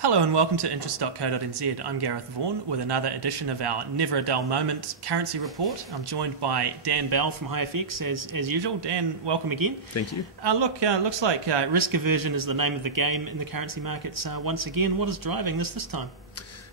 Hello and welcome to interest.co.nz. I'm Gareth Vaughan with another edition of our Never a Dull Moment currency report. I'm joined by Dan Bell from HiFX as usual. Dan, welcome again. Thank you. Looks like risk aversion is the name of the game in the currency markets once again. What is driving this time?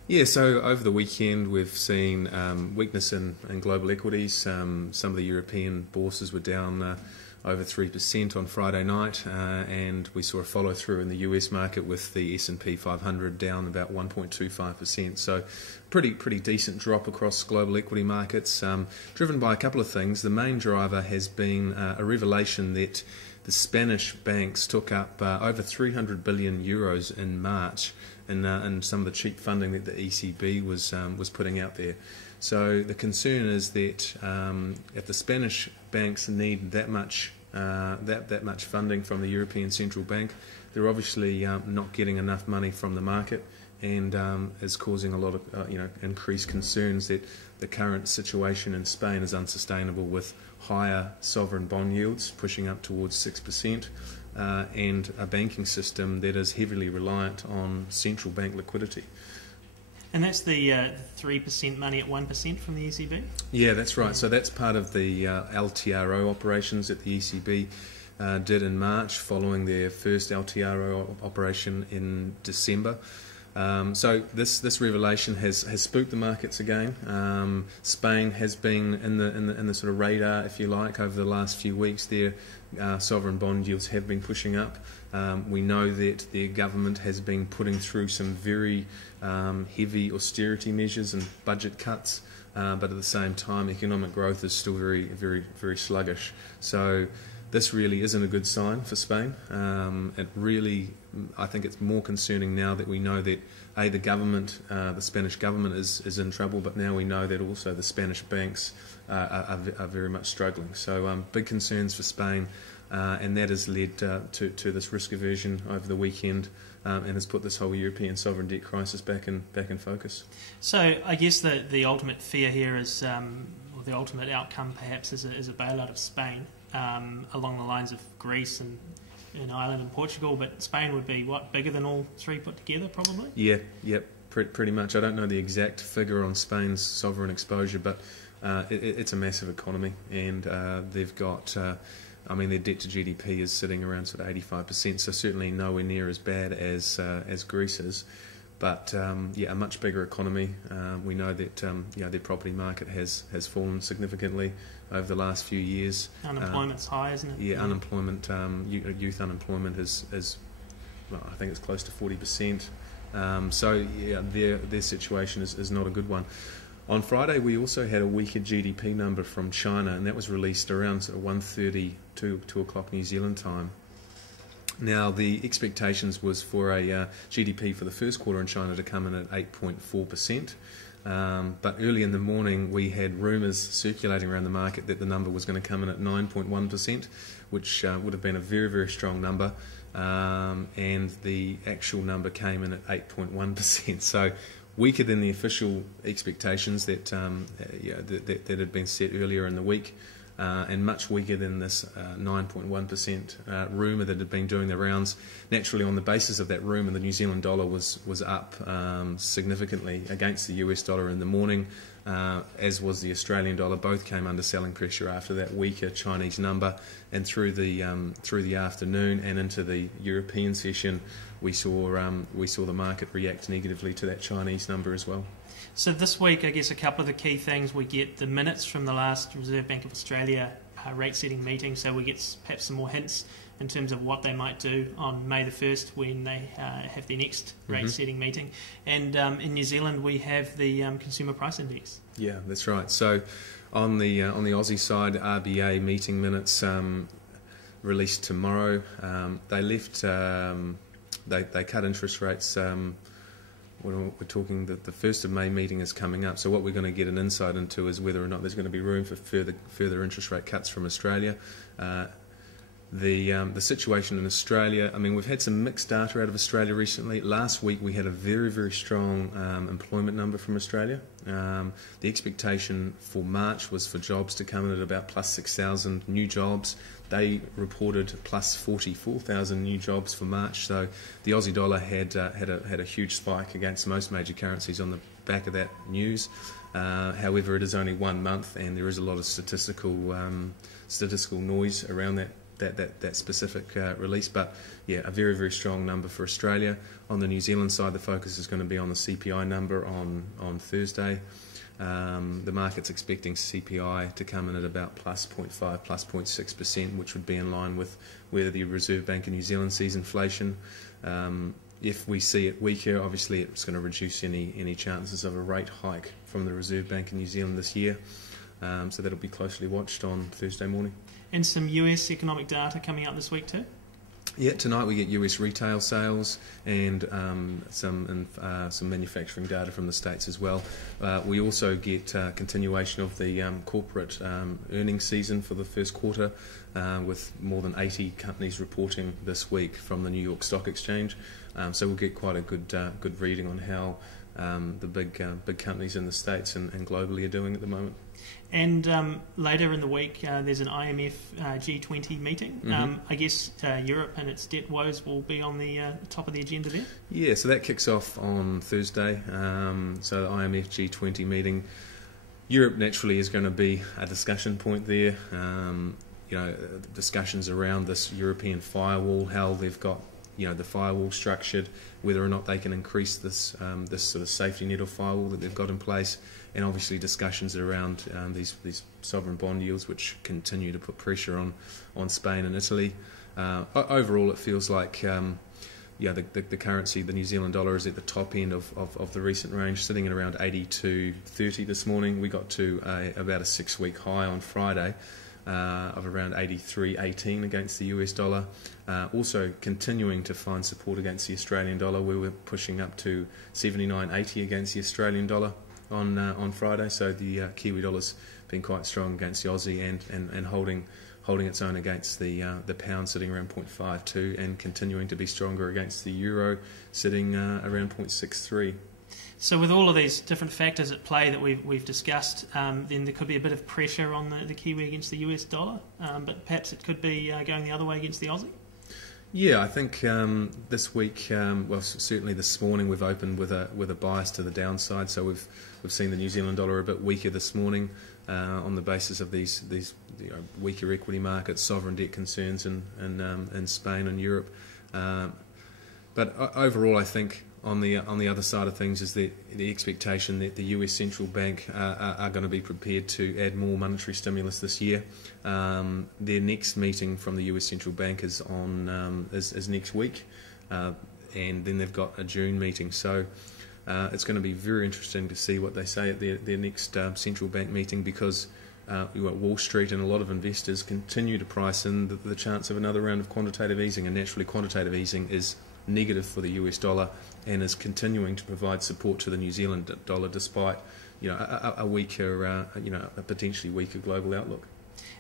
Yeah, so over the weekend we've seen weakness in global equities. Some of the European bourses were down over 3% on Friday night, and we saw a follow through in the US market with the S&P 500 down about 1.25%. So pretty decent drop across global equity markets, driven by a couple of things. The main driver has been a revelation that the Spanish banks took up over 300 billion euros in March in some of the cheap funding that the ECB was putting out there. So the concern is that if the Spanish banks need that much funding from the European Central Bank, they're obviously not getting enough money from the market, and is causing a lot of increased concerns that the current situation in Spain is unsustainable, with higher sovereign bond yields pushing up towards 6%, and a banking system that is heavily reliant on central bank liquidity. And that's the 3% money at 1% from the ECB? Yeah, that's right. So that's part of the LTRO operations that the ECB did in March, following their first LTRO operation in December. So this revelation has spooked the markets again. Spain has been in the sort of radar, if you like, over the last few weeks. Their sovereign bond yields have been pushing up. We know that their government has been putting through some very heavy austerity measures and budget cuts, but at the same time economic growth is still very sluggish. So this really isn't a good sign for Spain. I think it's more concerning now that we know that the government, the Spanish government is in trouble, but now we know that also the Spanish banks are very much struggling. So big concerns for Spain, and that has led to this risk aversion over the weekend, and has put this whole European sovereign debt crisis back in focus. So I guess the ultimate fear here is, or the ultimate outcome perhaps, is a bailout of Spain, along the lines of Greece and Ireland and Portugal, but Spain would be, what, bigger than all three put together, probably? Yep, pretty much. I don't know the exact figure on Spain's sovereign exposure, but it's a massive economy, and they've got, their debt to GDP is sitting around sort of 85%, so certainly nowhere near as bad as Greece's. But a much bigger economy. We know that their property market has fallen significantly over the last few years. Unemployment's high, isn't it? Yeah, unemployment, youth unemployment is well, I think it's close to 40%. So yeah, their situation is not a good one. On Friday, we also had a weaker GDP number from China, and that was released around sort of 1:30 to 2 o'clock New Zealand time. Now, the expectations was for a GDP for the first quarter in China to come in at 8.4%, but early in the morning we had rumours circulating around the market that the number was going to come in at 9.1%, which would have been a very strong number, and the actual number came in at 8.1%. So weaker than the official expectations that had been set earlier in the week. And much weaker than this 9.1% rumour that had been doing the rounds. Naturally, on the basis of that rumour, the New Zealand dollar was up significantly against the US dollar in the morning, as was the Australian dollar. Both came under selling pressure after that weaker Chinese number, and through the afternoon and into the European session, we saw the market react negatively to that Chinese number as well. So this week, I guess a couple of the key things, we get the minutes from the last Reserve Bank of Australia rate-setting meeting, so we get perhaps some more hints in terms of what they might do on May the 1st when they have their next rate-setting meeting. And in New Zealand, we have the Consumer Price Index. Yeah, that's right. So on the Aussie side, RBA meeting minutes released tomorrow. They left. They cut interest rates. We're talking that the 1st of May meeting is coming up, so what we're going to get an insight into is whether or not there's going to be room for further interest rate cuts from Australia. The situation in Australia, I mean, we've had some mixed data out of Australia recently. Last week we had a very, very strong employment number from Australia. The expectation for March was for jobs to come in at about plus 6,000 new jobs. They reported plus 44,000 new jobs for March. So the Aussie dollar had a huge spike against most major currencies on the back of that news. However, it is only 1 month, and there is a lot of statistical noise around that specific release. But yeah, a very, very strong number for Australia. On the New Zealand side, the focus is going to be on the CPI number on Thursday. The market's expecting CPI to come in at about plus 0.5, plus 0.6%, which would be in line with where the Reserve Bank of New Zealand sees inflation. If we see it weaker, obviously it's going to reduce any chances of a rate hike from the Reserve Bank of New Zealand this year. So that'll be closely watched on Thursday morning. And some US economic data coming out this week too? Yeah, tonight we get US retail sales and some manufacturing data from the States as well. We also get continuation of the corporate earnings season for the first quarter, with more than 80 companies reporting this week from the New York Stock Exchange. So we'll get quite a good reading on how the big companies in the States and globally are doing at the moment. And later in the week, there's an IMF G20 meeting. I guess Europe and its debt woes will be on the top of the agenda there? Yeah, so that kicks off on Thursday. So the IMF G20 meeting. Europe naturally is going to be a discussion point there. Discussions around this European firewall, how they've got the firewall structured, whether or not they can increase this sort of safety net or firewall that they've got in place, and obviously discussions around these sovereign bond yields, which continue to put pressure on Spain and Italy. Overall, it feels like the currency, the New Zealand dollar, is at the top end of the recent range, sitting at around 82.30 this morning. We got to about a 6-week high on Friday of around 83.18 against the US dollar. Also continuing to find support against the Australian dollar, where we're pushing up to 79.80 against the Australian dollar on Friday. So the Kiwi dollar's been quite strong against the Aussie and holding its own against the pound, sitting around 0.52, and continuing to be stronger against the euro, sitting around 0.63. So with all of these different factors at play that we've discussed, then there could be a bit of pressure on the Kiwi against the US dollar, but perhaps it could be going the other way against the Aussie? Yeah, I think this week, well, certainly this morning, we've opened with a bias to the downside. So we've seen the New Zealand dollar a bit weaker this morning on the basis of these weaker equity markets, sovereign debt concerns in Spain and Europe. But overall, I think on the other side of things is the expectation that the US Central Bank are going to be prepared to add more monetary stimulus this year. Their next meeting from the US Central Bank is is next week, and then they've got a June meeting. So it's going to be very interesting to see what they say at their next central bank meeting, because Wall Street and a lot of investors continue to price in the chance of another round of quantitative easing, and naturally quantitative easing is negative for the US dollar and is continuing to provide support to the New Zealand dollar despite a weaker, a potentially weaker global outlook.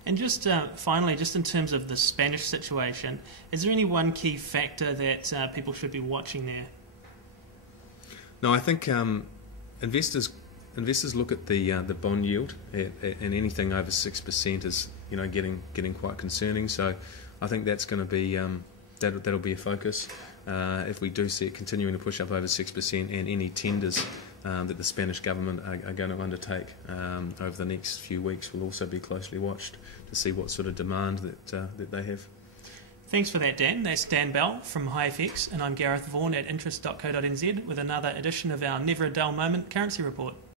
And just finally, just in terms of the Spanish situation, is there any one key factor that people should be watching there? No, I think investors look at the bond yield, and anything over 6% is getting quite concerning. So I think that's going to be that'll be a focus. If we do see it continuing to push up over 6%, and any tenders that the Spanish government are going to undertake over the next few weeks will also be closely watched to see what sort of demand that they have. Thanks for that, Dan. That's Dan Bell from HiFX, and I'm Gareth Vaughan at interest.co.nz with another edition of our Never a Dull Moment Currency Report.